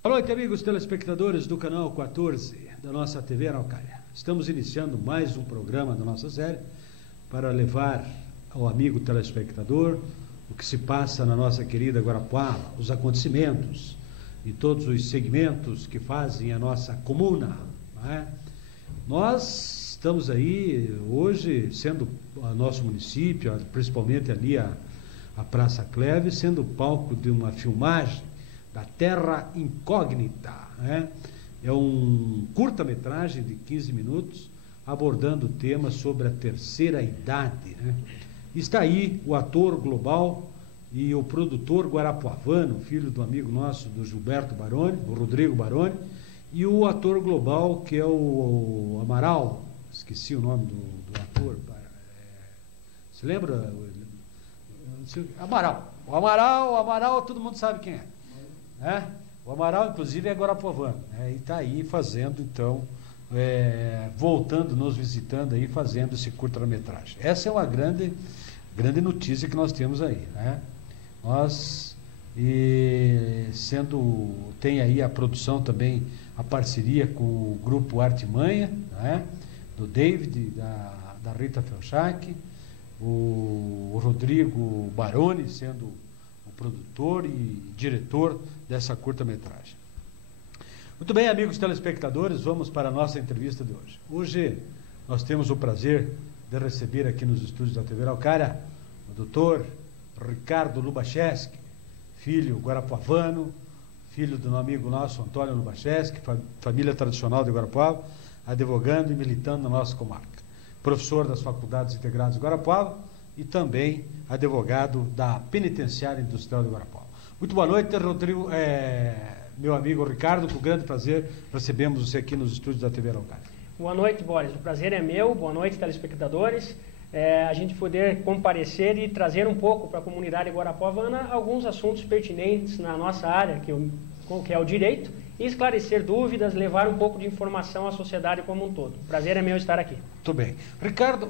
Boa noite, amigos telespectadores do canal 14 da nossa TV Araucária. Estamos iniciando mais um programa da nossa série para levar ao amigo telespectador o que se passa na nossa querida Guarapuava, os acontecimentos e todos os segmentos que fazem a nossa comuna, não é? Nós estamos aí hoje, sendo o nosso município, principalmente ali a Praça Cleve, sendo palco de uma filmagem da Terra Incógnita, né? É um curta-metragem de 15 minutos abordando o tema sobre a terceira idade, né? Está aí o ator global e o produtor guarapuavano, filho do amigo nosso, do Gilberto Baroni, o Rodrigo Baroni, e o ator global que é o Amaral, esqueci o nome do ator, se lembra? Amaral. O Amaral todo mundo sabe quem é. Né? O Amaral, inclusive, é guarapuavano, né? E está aí fazendo, então, voltando, nos visitando aí, fazendo esse curta-metragem. Essa é uma grande notícia que nós temos aí, né? Nós, tem aí a produção também, a parceria com o Grupo Artimanha, né? Do David, da Rita Felchak, o Rodrigo Baroni sendo o produtor e diretor dessa curta-metragem. Muito bem, amigos telespectadores, vamos para a nossa entrevista de hoje. Hoje nós temos o prazer de receber aqui nos estúdios da TV Araucária o doutor Ricardo Lubacheski, filho guarapuavano, filho do amigo nosso Antônio Lubacheski, família tradicional de Guarapuava, advogando e militando na nossa comarca. Professor das Faculdades Integradas de Guarapuava e também advogado da Penitenciária Industrial de Guarapuava. Muito boa noite, Rodrigo, meu amigo Ricardo, com grande prazer recebemos você aqui nos estúdios da TV Araucária. Boa noite, Boris, o prazer é meu, boa noite, telespectadores. A gente poder comparecer e trazer um pouco para a comunidade guarapuavana alguns assuntos pertinentes na nossa área, que é o direito, e esclarecer dúvidas, levar um pouco de informação à sociedade como um todo. O prazer é meu estar aqui. Muito bem. Ricardo,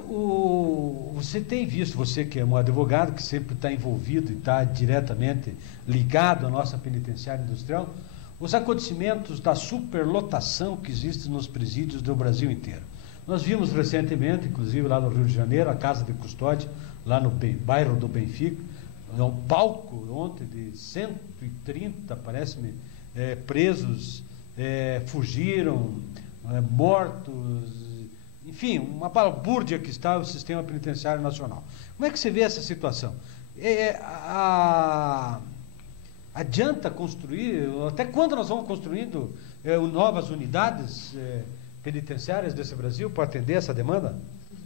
você tem visto, você que é um advogado que sempre está envolvido e está diretamente ligado à nossa penitenciária industrial, os acontecimentos da superlotação que existe nos presídios do Brasil inteiro. Nós vimos recentemente, inclusive lá no Rio de Janeiro, a Casa de Custódia, lá no bairro do Benfica, um palco ontem de 130, parece-me, presos, fugiram, mortos, enfim, uma balbúrdia que está o sistema penitenciário nacional. Como é que você vê essa situação? Adianta construir, até quando nós vamos construindo novas unidades penitenciárias desse Brasil para atender essa demanda?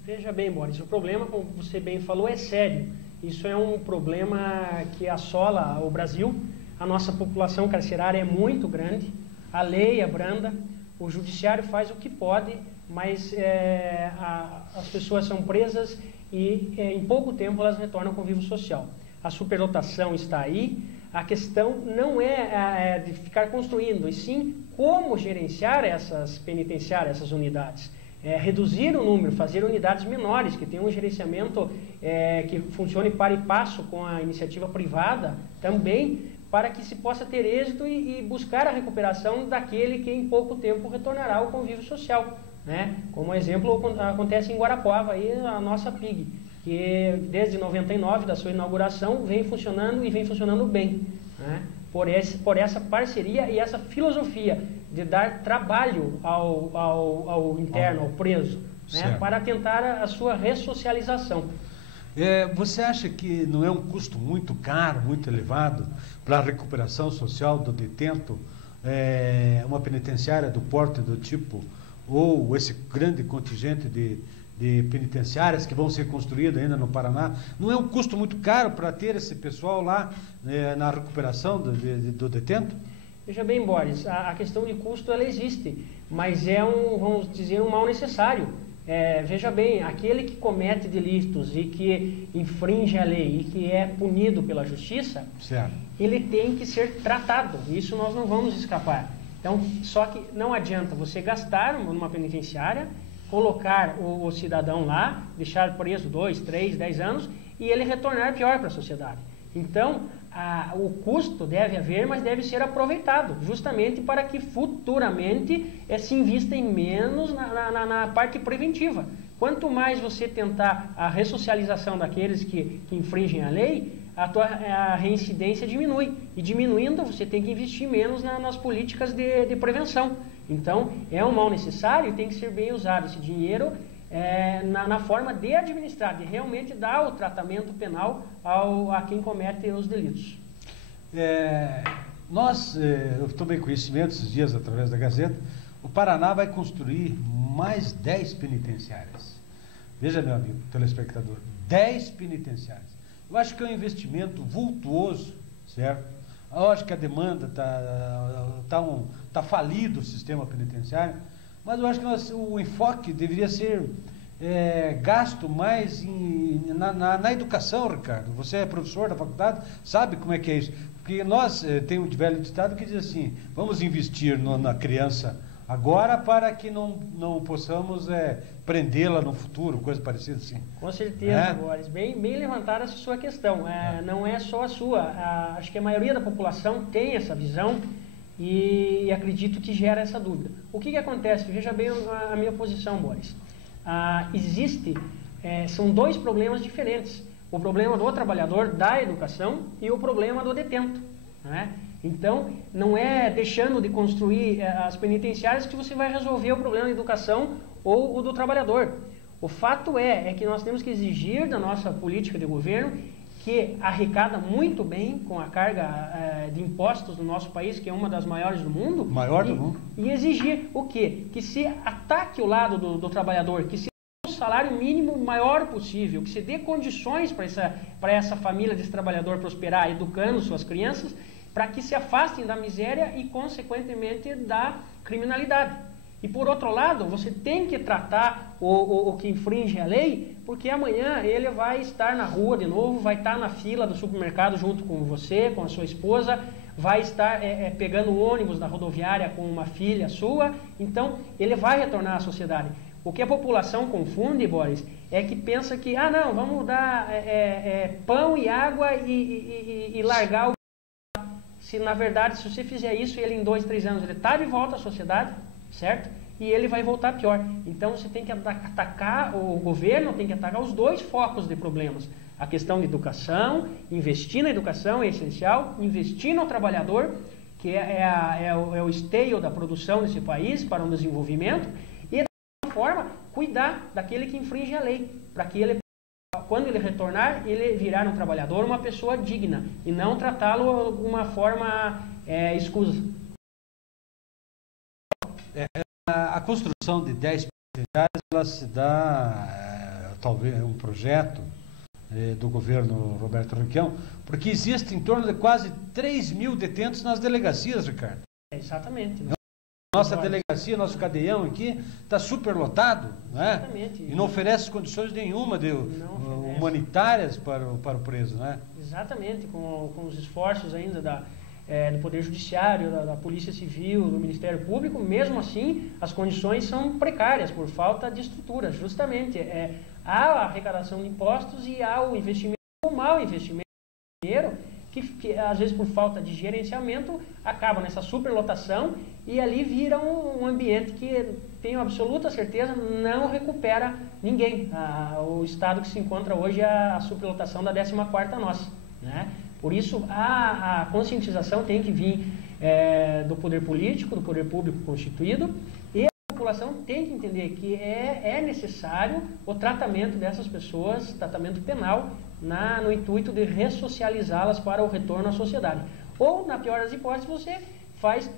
Veja bem, Boris, o problema, como você bem falou, é sério. Isso é um problema que assola o Brasil. A nossa população carcerária é muito grande, a lei é branda, o judiciário faz o que pode, mas as pessoas são presas e em pouco tempo elas retornam ao convívio social. A superlotação está aí, a questão não é de ficar construindo, e sim como gerenciar essas penitenciárias, essas unidades. Reduzir o número, fazer unidades menores, que tenham um gerenciamento que funcione para e passo com a iniciativa privada também, para que se possa ter êxito e buscar a recuperação daquele que em pouco tempo retornará ao convívio social, né? Como exemplo, acontece em Guarapuava, aí a nossa PIG, que desde 99, da sua inauguração, vem funcionando e vem funcionando bem, né? Por essa parceria e essa filosofia de dar trabalho ao interno, ao preso, né? Para tentar a sua ressocialização. Você acha que não é um custo muito caro, muito elevado para a recuperação social do detento, uma penitenciária do porte do tipo, ou esse grande contingente de penitenciárias que vão ser construídas ainda no Paraná? Não é um custo muito caro para ter esse pessoal lá na recuperação do detento? Veja bem, Boris, a questão de custo ela existe, mas vamos dizer, um mal necessário. Veja bem, aquele que comete delitos e que infringe a lei e que é punido pela justiça, certo, ele tem que ser tratado. Isso nós não vamos escapar. Então, só que não adianta você gastar numa penitenciária, colocar o cidadão lá, deixar preso 2, 3, 10 anos e ele retornar pior para a sociedade. Então, o custo deve haver, mas deve ser aproveitado, justamente para que futuramente se invista em menos na parte preventiva. Quanto mais você tentar a ressocialização daqueles que infringem a lei, a reincidência diminui. E diminuindo, você tem que investir menos nas políticas de prevenção. Então, é um mal necessário e tem que ser bem usado esse dinheiro na forma de administrar, de realmente dar o tratamento penal a quem comete os delitos. Eu tomei conhecimento esses dias através da Gazeta, o Paraná vai construir mais 10 penitenciárias. Veja, meu amigo telespectador, 10 penitenciárias. Eu acho que é um investimento vultuoso, certo? Eu acho que a demanda tá falido o sistema penitenciário, mas eu acho que o enfoque deveria ser gasto mais na educação, Ricardo. Você é professor da faculdade, sabe como é que é isso? Porque nós temos um velho ditado que diz assim: vamos investir na criança agora para que não possamos prendê-la no futuro, coisa parecida assim. Com certeza, Boris. Bem levantada essa sua questão. Não é só a sua. Acho que a maioria da população tem essa visão e acredito que gera essa dúvida. O que acontece? Veja bem a minha posição, Boris. São dois problemas diferentes. O problema do trabalhador da educação e o problema do detento. Então, não é deixando de construir as penitenciárias que você vai resolver o problema da educação ou o do trabalhador. O fato é que nós temos que exigir da nossa política de governo, que arrecada muito bem com a carga de impostos no nosso país, que é uma das maiores do mundo. Maior do mundo. E exigir o quê? Que se ataque o lado do trabalhador, que se dê um salário mínimo maior possível, que se dê condições para essa família desse trabalhador prosperar, educando suas crianças, para que se afastem da miséria e, consequentemente, da criminalidade. E, por outro lado, você tem que tratar o que infringe a lei, porque amanhã ele vai estar na rua de novo, vai estar na fila do supermercado junto com você, com a sua esposa, vai estar pegando ônibus na rodoviária com uma filha sua, então ele vai retornar à sociedade. O que a população confunde, Boris, é que pensa que, não, vamos dar pão e água e largar o... Se, na verdade, se você fizer isso, ele em 2, 3 anos ele está de volta à sociedade, certo? E ele vai voltar pior. Então você tem que atacar, o governo tem que atacar os dois focos de problemas. A questão de educação, investir na educação é essencial, investir no trabalhador, que é o esteio da produção desse país para um desenvolvimento, e da mesma forma cuidar daquele que infringe a lei, para que ele, quando ele retornar, ele virar um trabalhador, uma pessoa digna, e não tratá-lo de uma forma escusa. A construção de 10 penitenciárias, ela se dá, talvez, um projeto do governo Roberto Requião, porque existe em torno de quase 3.000 detentos nas delegacias, Ricardo. Exatamente. Nossa delegacia, nosso cadeião aqui, está superlotado, né? Exatamente. E não oferece condições nenhuma humanitárias para o preso, né? Exatamente, com os esforços ainda do Poder Judiciário, da Polícia Civil, do Ministério Público, mesmo assim, as condições são precárias por falta de estrutura. Justamente, há a arrecadação de impostos e há o investimento, o mau investimento de dinheiro, que às vezes por falta de gerenciamento acaba nessa superlotação e ali vira um ambiente que, tenho absoluta certeza, não recupera ninguém. O estado que se encontra hoje é a superlotação da 14ª nossa, né? Por isso, a conscientização tem que vir do poder político, do poder público constituído, e a população tem que entender que é necessário o tratamento dessas pessoas, tratamento penal, no intuito de ressocializá-las para o retorno à sociedade. Ou, na pior das hipóteses, você faz,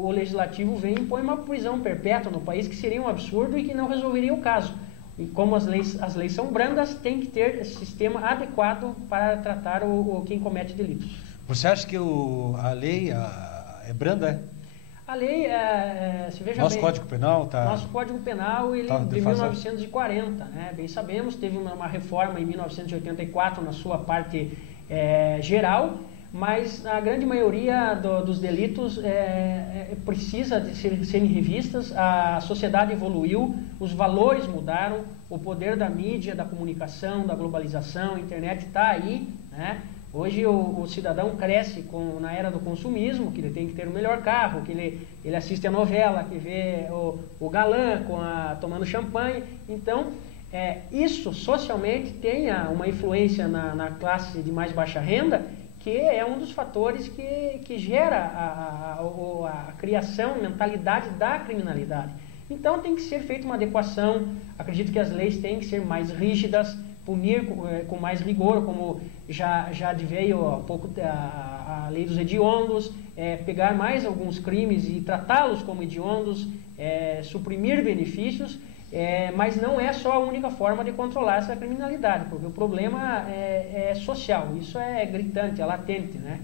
o legislativo vem e põe uma prisão perpétua no país, que seria um absurdo e que não resolveria o caso. E como as leis são brandas, tem que ter esse sistema adequado para tratar quem comete delitos. Você acha que a lei é branda? A lei, se veja nosso bem... Código Penal está... Nosso Código Penal, ele é de 1940, né? Bem sabemos, teve uma reforma em 1984 na sua parte geral, mas a grande maioria dos delitos precisa de serem revistas, a sociedade evoluiu, os valores mudaram, o poder da mídia, da comunicação, da globalização, a internet está aí, né? Hoje o cidadão cresce na era do consumismo, que ele tem que ter o melhor carro, que ele assiste a novela, que vê o galã tomando champanhe. Então, isso socialmente tem uma influência na classe de mais baixa renda, que é um dos fatores que gera a criação, mentalidade da criminalidade. Então tem que ser feita uma adequação. Acredito que as leis têm que ser mais rígidas, punir com mais rigor, como já veio há pouco a lei dos hediondos, pegar mais alguns crimes e tratá-los como hediondos, suprimir benefícios, mas não é só a única forma de controlar essa criminalidade, porque o problema é social, isso é gritante, é latente, né?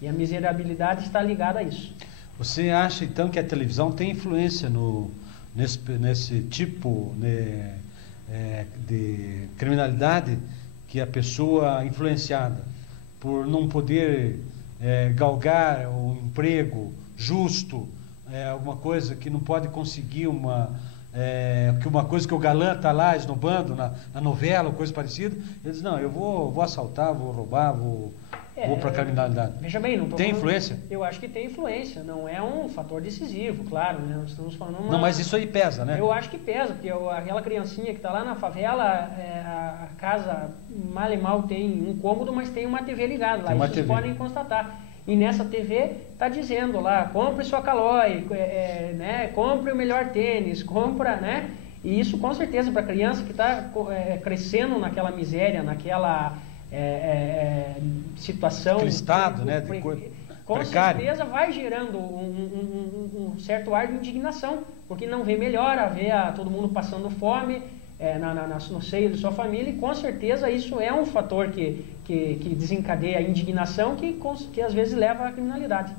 E a miserabilidade está ligada a isso. Você acha então que a televisão tem influência nesse tipo de criminalidade, que a pessoa influenciada por não poder galgar um emprego justo, alguma coisa que não pode conseguir uma coisa que o galã está lá esnobando na novela ou coisa parecida, ele diz, não, eu vou assaltar, vou roubar, vou para a criminalidade. Veja bem, não tem influência? Eu acho que tem influência, não é um fator decisivo, claro, né? Nós estamos falando Não, mas isso aí pesa, né? Eu acho que pesa, porque aquela criancinha que está lá na favela, a casa mal e mal tem um cômodo, mas tem uma TV ligada lá, isso vocês podem constatar. E nessa TV está dizendo lá, compre sua Caloi, né? Compre o melhor tênis, compra, né? E isso com certeza para a criança que está crescendo naquela miséria, naquela situação... Aquele estado, né? Com certeza vai gerando um certo ar de indignação, porque não vê melhora, vê todo mundo passando fome no seio de sua família, e com certeza isso é um fator que desencadeia a indignação que às vezes leva à criminalidade.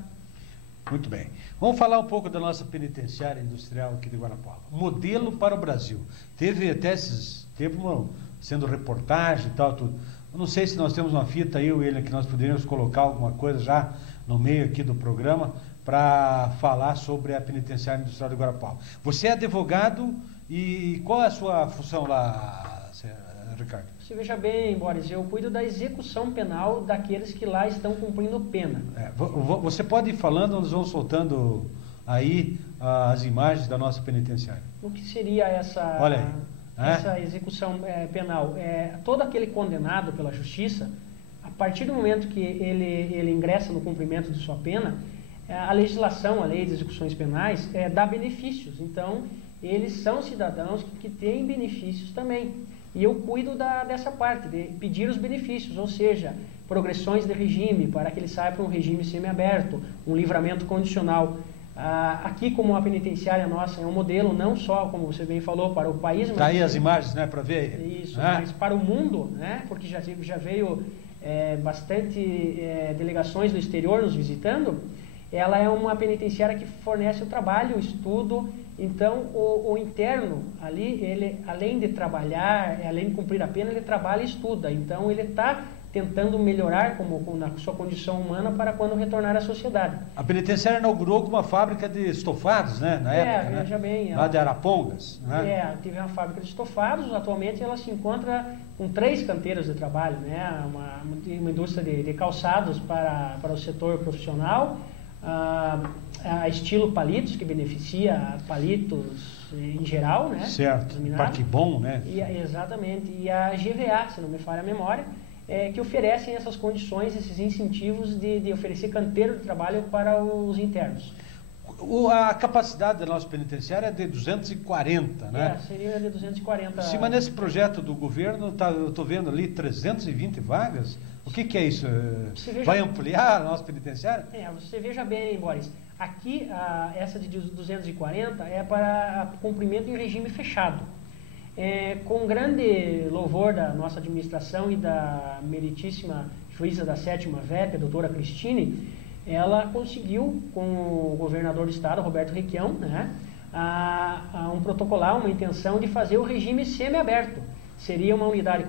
Muito bem. Vamos falar um pouco da nossa penitenciária industrial aqui de Guarapuava. Modelo para o Brasil. Teve até esses tempos sendo reportagem e tal, tudo. Eu não sei se nós temos uma fita, eu e ele, que nós poderíamos colocar alguma coisa já no meio aqui do programa para falar sobre a penitenciária industrial de Guarapuava. Você é advogado e qual é a sua função lá, Ricardo? Você veja bem, Boris, eu cuido da execução penal daqueles que lá estão cumprindo pena. Você pode ir falando, nós vamos soltando aí as imagens da nossa penitenciária. O que seria essa... Olha aí. Essa execução penal, todo aquele condenado pela justiça, a partir do momento que ele ingressa no cumprimento de sua pena, a legislação, a lei de execuções penais, dá benefícios. Então, eles são cidadãos que têm benefícios também. E eu cuido dessa parte, de pedir os benefícios, ou seja, progressões de regime, para que ele saia para um regime semiaberto, um livramento condicional. Aqui, como a penitenciária nossa é um modelo, não só, como você bem falou, para o país... Está aí as imagens, né, para ver? Isso, mas para o mundo, né, porque já veio bastante delegações do exterior nos visitando. Ela é uma penitenciária que fornece o trabalho, o estudo. Então, o interno ali, ele, além de trabalhar, além de cumprir a pena, ele trabalha e estuda. Então, ele está tentando melhorar na sua condição humana para quando retornar à sociedade. A penitenciária inaugurou com uma fábrica de estofados, né, na época, veja bem. Lá de Arapongas, né? Teve uma fábrica de estofados. Atualmente ela se encontra com 3 canteiras de trabalho, né? Uma indústria de calçados para o setor profissional, a estilo Palitos, que beneficia palitos em geral, né? Certo, Parque Bom, né? Exatamente. E a GVA, se não me falha a memória, que oferecem essas condições, esses incentivos de oferecer canteiro de trabalho para os internos. A capacidade da nossa penitenciária é de 240, né? Seria de 240. Sim, mas nesse projeto do governo, eu estou vendo ali 320 vagas. O que é isso? Vai ampliar a nossa penitenciária? Você veja bem, Boris. Aqui, essa de 240 é para cumprimento em regime fechado. Com grande louvor da nossa administração e da meritíssima juíza da 7ª VEP, a doutora Cristine, ela conseguiu, com o governador do estado, Roberto Requião, né, um protocolar, uma intenção de fazer o regime semiaberto. Seria uma unidade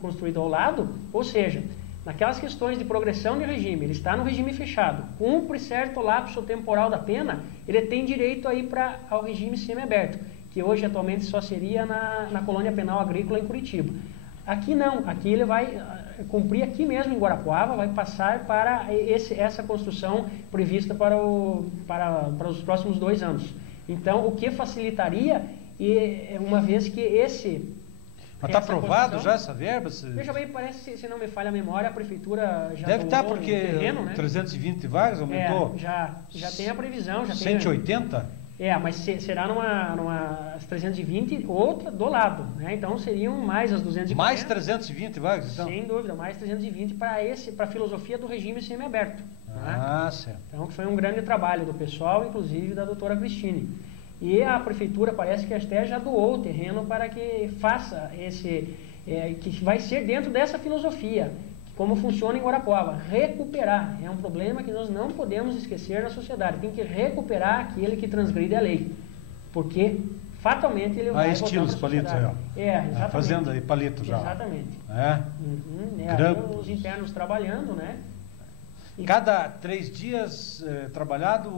construída ao lado, ou seja, naquelas questões de progressão de regime, ele está no regime fechado, cumpre certo lapso temporal da pena, ele tem direito a ir ao regime semiaberto, que hoje atualmente só seria na colônia penal agrícola em Curitiba. Aqui não, aqui ele vai cumprir aqui mesmo em Guarapuava, vai passar para essa construção prevista para os próximos 2 anos. Então, o que facilitaria, uma vez que mas está aprovado já essa verba? Veja bem, parece, se não me falha a memória, a prefeitura já deve estar, porque terreno, né? 320 vagas aumentou. Já tem a previsão. Já 180? Mas será numa 320, outra do lado, né? Então seriam mais as 240. Mais 320 vagas, então? Sem dúvida, mais 320 para a filosofia do regime semiaberto. Certo. Então foi um grande trabalho do pessoal, inclusive da doutora Cristine. E a prefeitura parece que até já doou o terreno para que faça que vai ser dentro dessa filosofia, como funciona em Guarapuava, recuperar. É um problema que nós não podemos esquecer na sociedade, tem que recuperar aquele que transgride a lei, porque fatalmente ele vai voltar estilos palitos aí, ó. Exatamente. Fazenda e palito já. Exatamente. Os internos trabalhando, né? Cada 3 dias trabalhado,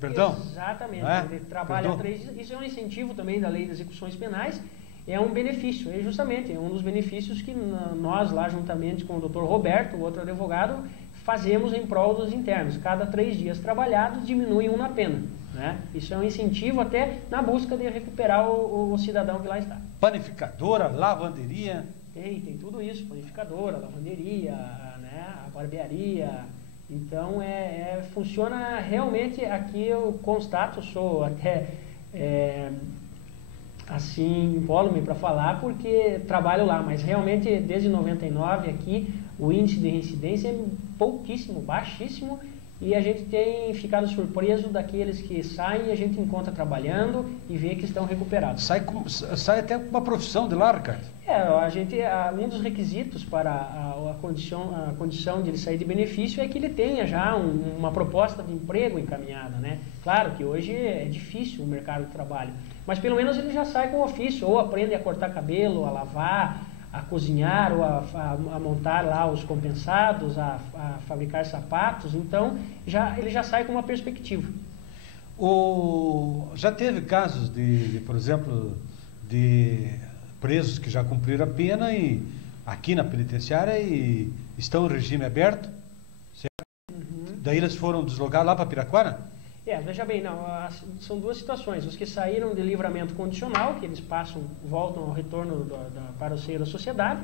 Perdão? Exatamente. Ele trabalha 3 dias. Isso é um incentivo também da lei das execuções penais. É um benefício, é um dos benefícios que nós lá, juntamente com o Dr. Roberto, o outro advogado, fazemos em prol dos internos. Cada 3 dias trabalhados diminui 1 na pena. Né? Isso é um incentivo até na busca de recuperar o cidadão que lá está. Panificadora, lavanderia? Tem tudo isso, panificadora, lavanderia, né? A barbearia. Então, funciona realmente, aqui eu constato, sou até assim, incólume para falar, porque trabalho lá, mas realmente desde 99 aqui, o índice de reincidência é pouquíssimo, baixíssimo, e a gente tem ficado surpreso daqueles que saem e a gente encontra trabalhando e vê que estão recuperados. Sai até com uma profissão de lá, Ricardo? Um dos requisitos para a condição de ele sair de benefício é que ele tenha já uma proposta de emprego encaminhada, né? Claro que hoje é difícil o mercado de trabalho, mas pelo menos ele já sai com o ofício, ou aprende a cortar cabelo, a lavar, a cozinhar, ou a montar lá os compensados, a fabricar sapatos. Então ele já sai com uma perspectiva. Já teve casos por exemplo, de presos que já cumpriram a pena e aqui na penitenciária e estão em regime aberto, certo? Daí eles foram deslocados lá para Piraquara? Veja bem, são 2 situações. Os que saíram de livramento condicional, que eles voltam ao retorno para o seio da sociedade,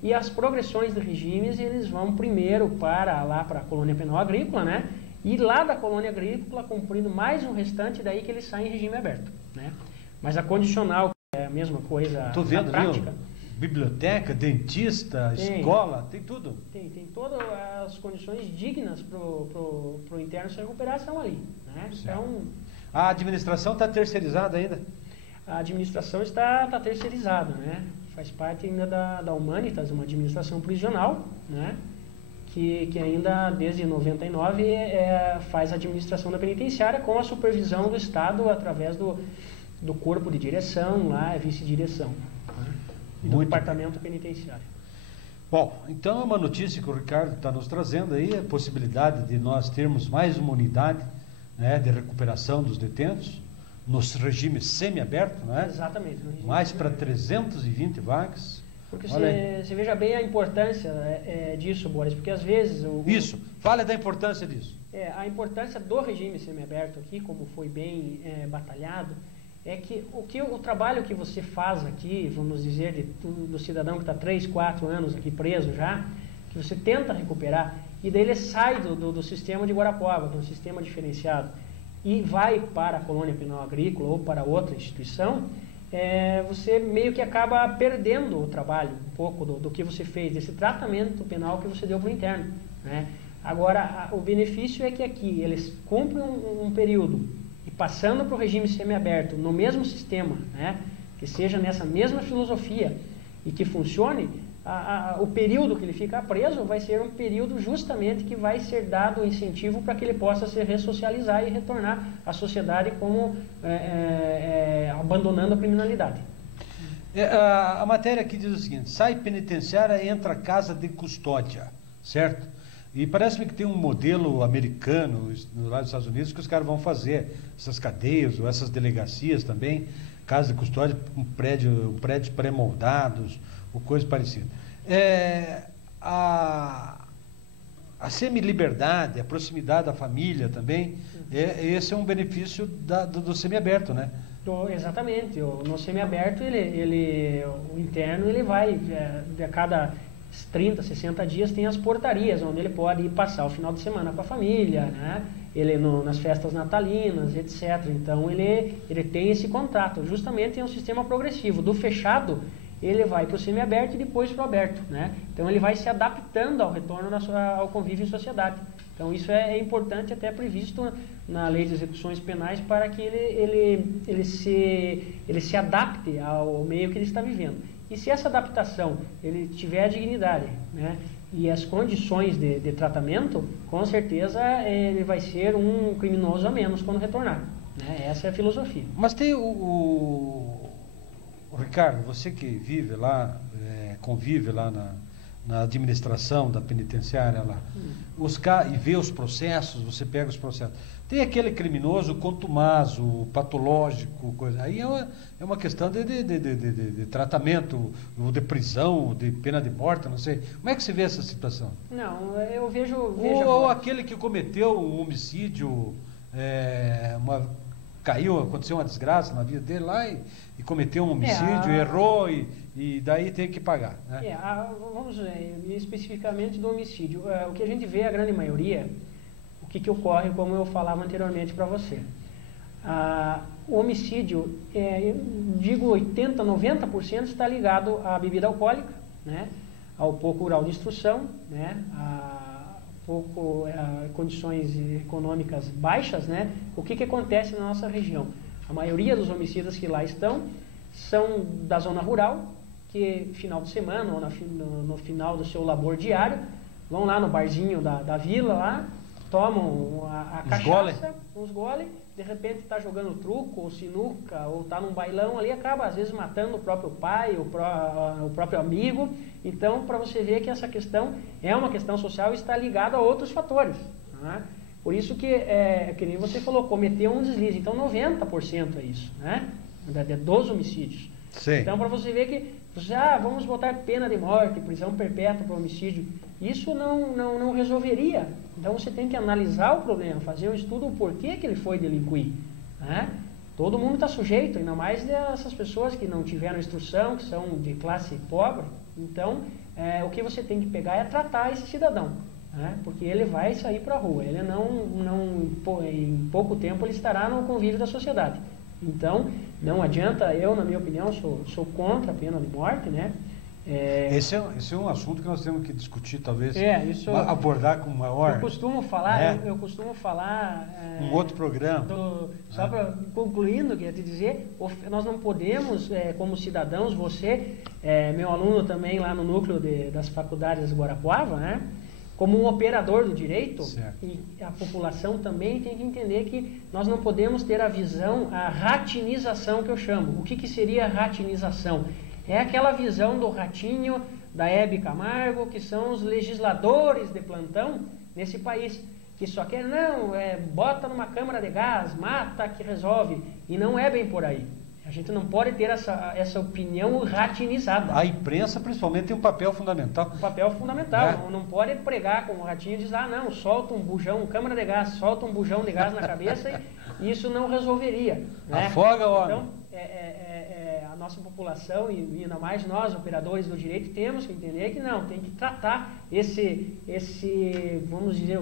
e as progressões de regimes, eles vão primeiro para a colônia penal agrícola, né? E lá da colônia agrícola, cumprindo mais um restante, daí que eles saem em regime aberto, né? Mas a condicional é a mesma coisa. Estou vendo, na prática. Viu? Biblioteca, dentista, escola, tem tudo. Tem todas as condições dignas para o interno se recuperar, estão ali. Né? Então, a administração está terceirizada ainda? A administração está terceirizada, né? Faz parte ainda da Humanitas, uma administração prisional, né? Que ainda desde 99 faz a administração da penitenciária com a supervisão do Estado através do corpo de direção, lá, vice-direção. Né? E do departamento penitenciário. Bom, então é uma notícia que o Ricardo está nos trazendo aí, a possibilidade de nós termos mais uma unidade, né, de recuperação dos detentos, nos regimes semi-abertos, né? Exatamente. Mais para 320 vagas. Porque você veja bem a importância disso, Boris, porque às vezes... Isso, fale da importância disso. A importância do regime semi-aberto aqui, como foi bem batalhado, é que o trabalho que você faz aqui, vamos dizer, do cidadão que está 3, 4 anos aqui preso já, que você tenta recuperar, e daí ele sai do sistema de Guarapuava, do sistema diferenciado, e vai para a colônia penal agrícola ou para outra instituição, você meio que acaba perdendo o trabalho, um pouco do que você fez, desse tratamento penal que você deu para o interno. Né? Agora, o benefício é que aqui eles cumprem um período, e passando para o regime semiaberto, no mesmo sistema, né, que seja nessa mesma filosofia e que funcione, o período que ele fica preso vai ser um período justamente que vai ser dado o incentivo para que ele possa se ressocializar e retornar à sociedade como abandonando a criminalidade. A matéria aqui diz o seguinte: sai penitenciária, entra casa de custódia, certo? E parece-me que tem um modelo americano lá nos Estados Unidos que os caras vão fazer essas cadeias ou essas delegacias também, casa de custódia, prédios pré-moldados ou coisa parecida. A semi-liberdade, a proximidade da família também, esse é um benefício do semiaberto, né? Exatamente. No semiaberto, o interno, ele vai, a cada 30, 60 dias, tem as portarias, onde ele pode ir passar o final de semana com a família, né? Nas festas natalinas, etc. Então, ele tem esse contrato. Justamente é um sistema progressivo. Do fechado, ele vai para o semiaberto e depois para o aberto, né? Então, ele vai se adaptando ao retorno ao convívio em sociedade. Então, isso é importante, até previsto na Lei de Execuções Penais, para que ele se adapte ao meio que ele está vivendo. E se essa adaptação ele tiver a dignidade, né, e as condições de tratamento, com certeza ele vai ser um criminoso a menos quando retornar, né? Essa é a filosofia. Mas tem o Ricardo, você que vive lá, convive lá na administração da penitenciária lá, e vê os processos, você pega os processos. Tem aquele criminoso contumazo, patológico, coisa. Aí é uma questão de tratamento, ou de prisão, de pena de morte, não sei. Como é que você vê essa situação? Não, eu vejo ou aquele que cometeu um homicídio, aconteceu uma desgraça na vida dele lá e cometeu um homicídio, errou e daí tem que pagar, né? Vamos especificamente do homicídio. O que a gente vê, a grande maioria, o que ocorre, como eu falava anteriormente para você. O homicídio, digo 80%, 90% está ligado à bebida alcoólica, né? Ao pouco grau de instrução, né? Condições econômicas baixas, né? O que acontece na nossa região? A maioria dos homicidas que lá estão são da zona rural, que final de semana ou no final do seu labor diário, vão lá no barzinho da vila, lá, tomam a cachaça, uns gole, de repente está jogando truco ou sinuca, ou está num bailão ali, acaba às vezes matando o próprio pai, o próprio amigo. Então, para você ver que essa questão é uma questão social e está ligada a outros fatores, né? Por isso que nem você falou, cometeu um deslize. Então, 90% é isso, né? Dos homicídios. Sim. Então, para você ver que vamos botar pena de morte, prisão perpétua para homicídio, isso não resolveria. Então, você tem que analisar o problema, fazer um estudo do porquê que ele foi delinquir, né? Todo mundo está sujeito, ainda mais dessas pessoas que não tiveram instrução, que são de classe pobre. Então, o que você tem que pegar é tratar esse cidadão, né? Porque ele vai sair para a rua, ele em pouco tempo ele estará no convívio da sociedade. Então, não adianta, eu, na minha opinião, sou contra a pena de morte, né? Esse é um assunto que nós temos que discutir, talvez, abordar com maior... Eu costumo falar... um outro programa. Só para concluindo, queria te dizer, nós não podemos, como cidadãos, você, meu aluno também lá no núcleo das faculdades de Guarapuava, né? Como um operador do direito, certo. E a população também tem que entender que nós não podemos ter a visão, a ratinização que eu chamo. O que seria a ratinização? É aquela visão do Ratinho, da Hebe Camargo, que são os legisladores de plantão nesse país, que só quer, bota numa câmara de gás, mata que resolve, e não é bem por aí. A gente não pode ter essa opinião ratinizada. A imprensa, principalmente, tem um papel fundamental. Um papel fundamental. Não pode pregar como o Ratinho e dizer, solta um bujão, câmara de gás, solta um bujão de gás na cabeça e isso não resolveria, né? Afoga o homem. Então, a nossa população e ainda mais nós, operadores do direito, temos que entender que tem que tratar esse vamos dizer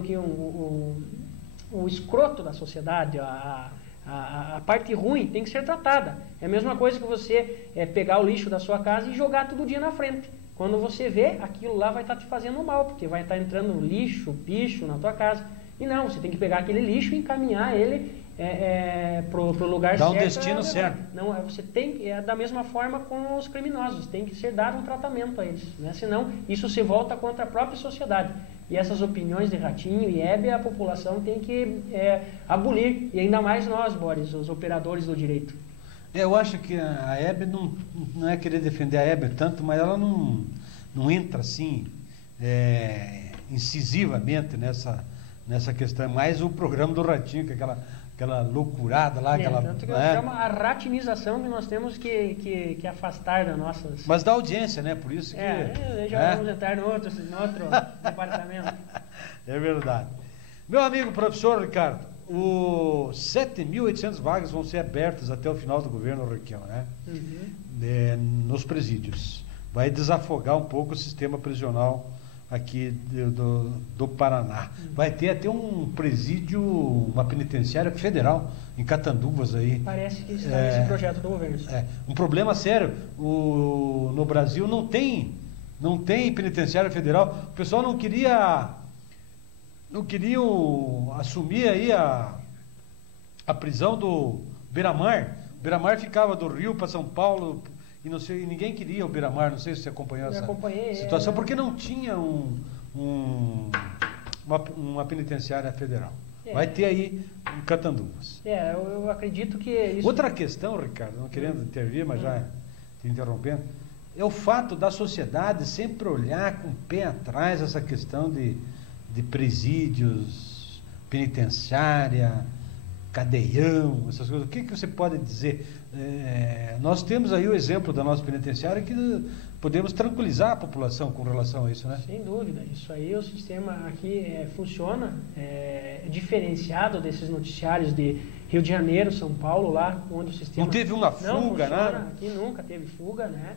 o escroto da sociedade, a parte ruim tem que ser tratada. É a mesma coisa que você pegar o lixo da sua casa e jogar todo dia na frente. Quando você vê, aquilo lá vai estar te fazendo mal, porque vai estar entrando lixo, bicho na tua casa. E não, você tem que pegar aquele lixo e encaminhar ele pro lugar certo. Dá um destino certo. Não, você tem da mesma forma com os criminosos, tem que ser dado um tratamento a eles, né? Senão isso se volta contra a própria sociedade. E essas opiniões de Ratinho e Hebe, a população tem que abolir. E ainda mais nós, Boris, os operadores do direito. Eu acho que a Hebe não é querer defender a Hebe tanto, mas ela não entra assim incisivamente nessa questão. Mais o programa do Ratinho, que é aquela loucurada lá. Tanto que chama a ratinização que nós temos que afastar das nossas... Mas da audiência, né? Por isso que... já vamos entrar no outro departamento. É verdade. Meu amigo professor Ricardo, 7.800 vagas vão ser abertas até o final do governo Requião, né? Nos presídios. Vai desafogar um pouco o sistema prisional aqui do Paraná. Vai ter até um presídio, uma penitenciária federal em Catanduvas aí. Parece que está nesse projeto do governo. Um problema sério. No Brasil não tem penitenciária federal. O pessoal não queriam assumir aí a prisão do Beira-Mar. Beira-Mar ficava do Rio para São Paulo e não sei, ninguém queria o Beira-Mar. Não sei se você acompanhou essa situação, porque não tinha uma penitenciária federal. Vai ter aí em Catanduvas. Eu acredito que isso... Outra questão, Ricardo, não querendo intervir, mas já te interrompendo, é o fato da sociedade sempre olhar com o pé atrás essa questão de presídios, penitenciária, cadeião, essas coisas. O que você pode dizer? Nós temos aí o exemplo da nossa penitenciária que podemos tranquilizar a população com relação a isso, né? Sem dúvida. Isso aí, o sistema aqui funciona, diferenciado desses noticiários de Rio de Janeiro, São Paulo, lá onde o sistema... Não teve uma fuga, nada? Aqui nunca teve fuga, né?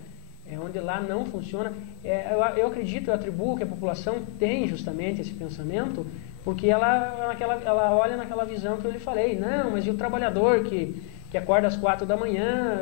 Onde lá não funciona. Eu acredito, eu atribuo que a população tem justamente esse pensamento, porque ela olha naquela visão que eu lhe falei. Não, mas e o trabalhador que acorda às 4 da manhã,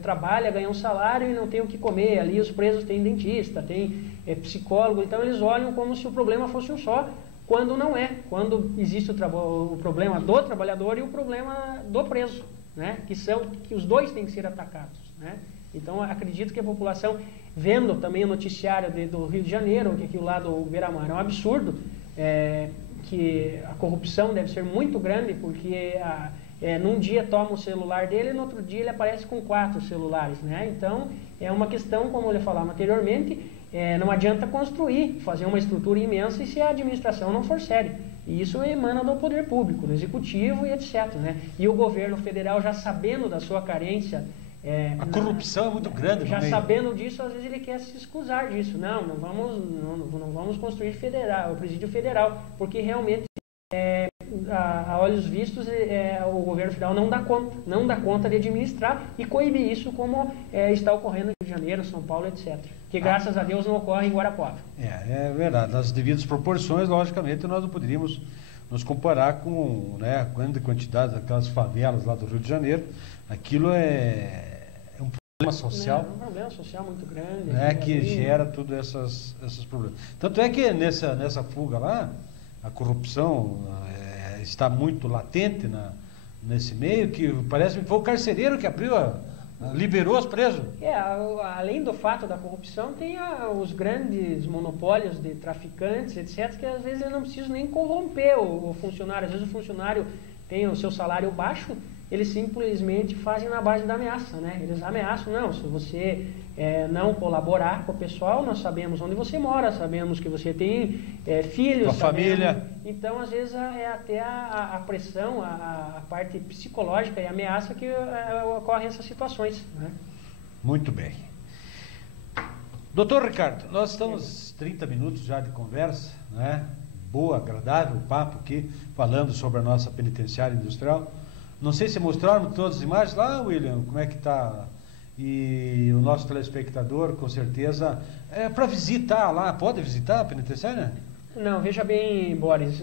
trabalha, ganha um salário e não tem o que comer. Ali os presos têm dentista, tem psicólogo. Então eles olham como se o problema fosse um só, quando não é. Quando existe o problema do trabalhador e o problema do preso, né? Que os dois têm que ser atacados, né? Então, acredito que a população, vendo também o noticiário do Rio de Janeiro, que aqui o lado do Beira-Mar é um absurdo, que a corrupção deve ser muito grande, porque num dia toma o celular dele e no outro dia ele aparece com 4 celulares, né? Então, é uma questão, como eu lhe falava anteriormente, não adianta construir, fazer uma estrutura imensa e se a administração não for séria. E isso emana do poder público, do executivo e etc, né? E o governo federal, já sabendo da sua carência... a corrupção é muito grande. Já sabendo disso, às vezes ele quer se excusar disso. Não vamos construir o presídio federal, porque realmente, a olhos vistos, o governo federal não dá conta de administrar e coibir isso, como está ocorrendo no Rio de Janeiro, São Paulo, etc. Que graças a Deus não ocorre em Guarapuava. É verdade. Nas devidas proporções, logicamente, nós não poderíamos nos comparar com a grande quantidade daquelas favelas lá do Rio de Janeiro. Aquilo é um problema social. É um problema social muito grande. Que gera todos esses problemas. Tanto é que nessa fuga lá, a corrupção está muito latente nesse meio, que parece que foi o carcereiro que liberou os presos. Além do fato da corrupção, tem os grandes monopólios de traficantes, etc., que às vezes eu não preciso nem corromper o funcionário. Às vezes o funcionário tem o seu salário baixo, eles simplesmente fazem na base da ameaça, né? Eles ameaçam, não, se você não colaborar com o pessoal, nós sabemos onde você mora, sabemos que você tem filhos, família. Então, às vezes, até a pressão, a parte psicológica e a ameaça que ocorrem essas situações, né? Muito bem. Doutor Ricardo, nós estamos 30 minutos já de conversa, né? Boa, agradável papo aqui, falando sobre a nossa penitenciária industrial. Não sei se mostraram todas as imagens lá, William, como é que está. E o nosso telespectador, com certeza, para visitar lá, pode visitar a penitenciária? Não, veja bem, Boris,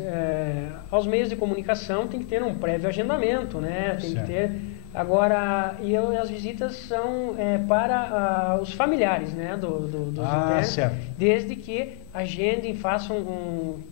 aos meios de comunicação tem que ter um prévio agendamento, né? Tem que ter. Agora, as visitas são para os familiares, né, dos internos, certo. Desde que agendem,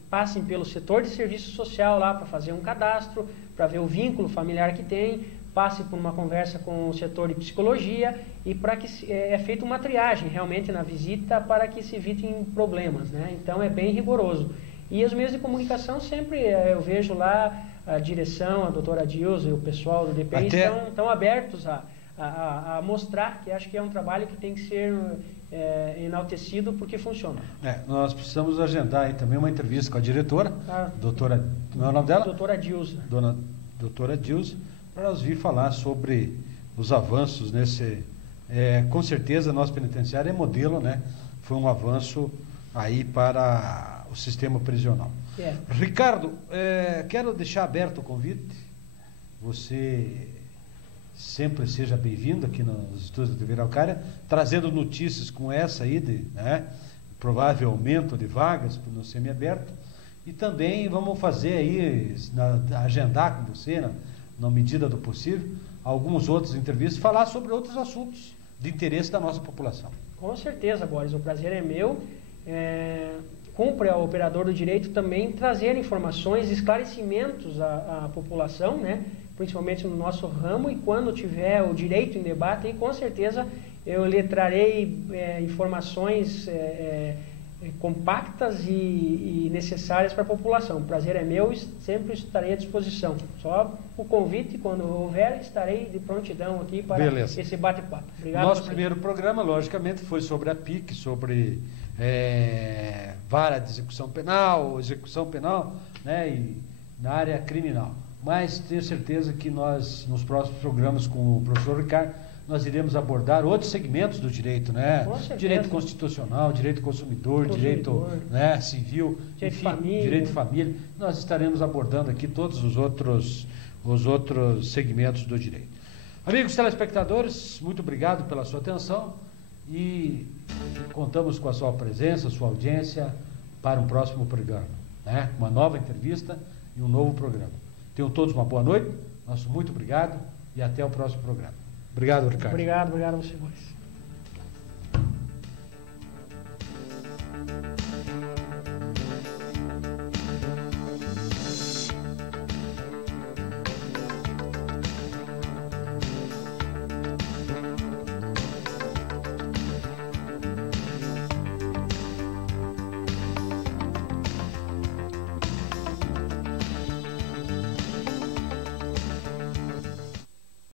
passem pelo setor de serviço social lá para fazer um cadastro, para ver o vínculo familiar que tem, passe por uma conversa com o setor de psicologia e para que é feita uma triagem realmente na visita para que se evitem problemas, né? Então é bem rigoroso. E os meios de comunicação sempre, eu vejo lá a direção, a doutora Dilza e o pessoal do DPI estão abertos a mostrar, que acho que é um trabalho que tem que ser enaltecido porque funciona. Nós precisamos agendar aí também uma entrevista com a diretora, doutora, não é o nome dela? Doutora Dilza. Doutora Dilza, para nós vir falar sobre os avanços nesse... com certeza, nosso penitenciário é modelo, né? Foi um avanço aí para o sistema prisional. Ricardo, quero deixar aberto o convite. Você sempre seja bem-vindo aqui nos estúdios da TV Araucária, trazendo notícias como essa aí, de provável aumento de vagas no semiaberto. E também vamos fazer aí, agendar com você, na medida do possível, algumas outras entrevistas, falar sobre outros assuntos de interesse da nossa população. Com certeza, Boris, o prazer é meu. Cumpre ao operador do direito também trazer informações, esclarecimentos à população, né? Principalmente no nosso ramo, e quando tiver o direito em debate, aí, com certeza eu lhe trarei informações compactas e necessárias para a população. O prazer é meu e sempre estarei à disposição. Só o convite, quando houver, estarei de prontidão aqui para esse bate-papo. Obrigado. Nosso primeiro programa, logicamente, foi sobre a PIC, sobre vara de execução penal, né, e na área criminal. Mas tenho certeza que nós, nos próximos programas com o professor Ricardo, nós iremos abordar outros segmentos do direito, né? Direito constitucional, direito consumidor, direito civil, direito de família. Nós estaremos abordando aqui todos os outros segmentos do direito. Amigos telespectadores, muito obrigado pela sua atenção e contamos com a sua presença, sua audiência para um próximo programa, né? Uma nova entrevista e um novo programa. Tenham todos uma boa noite, nosso muito obrigado e até o próximo programa. Obrigado, Ricardo. Obrigado a você, Boris.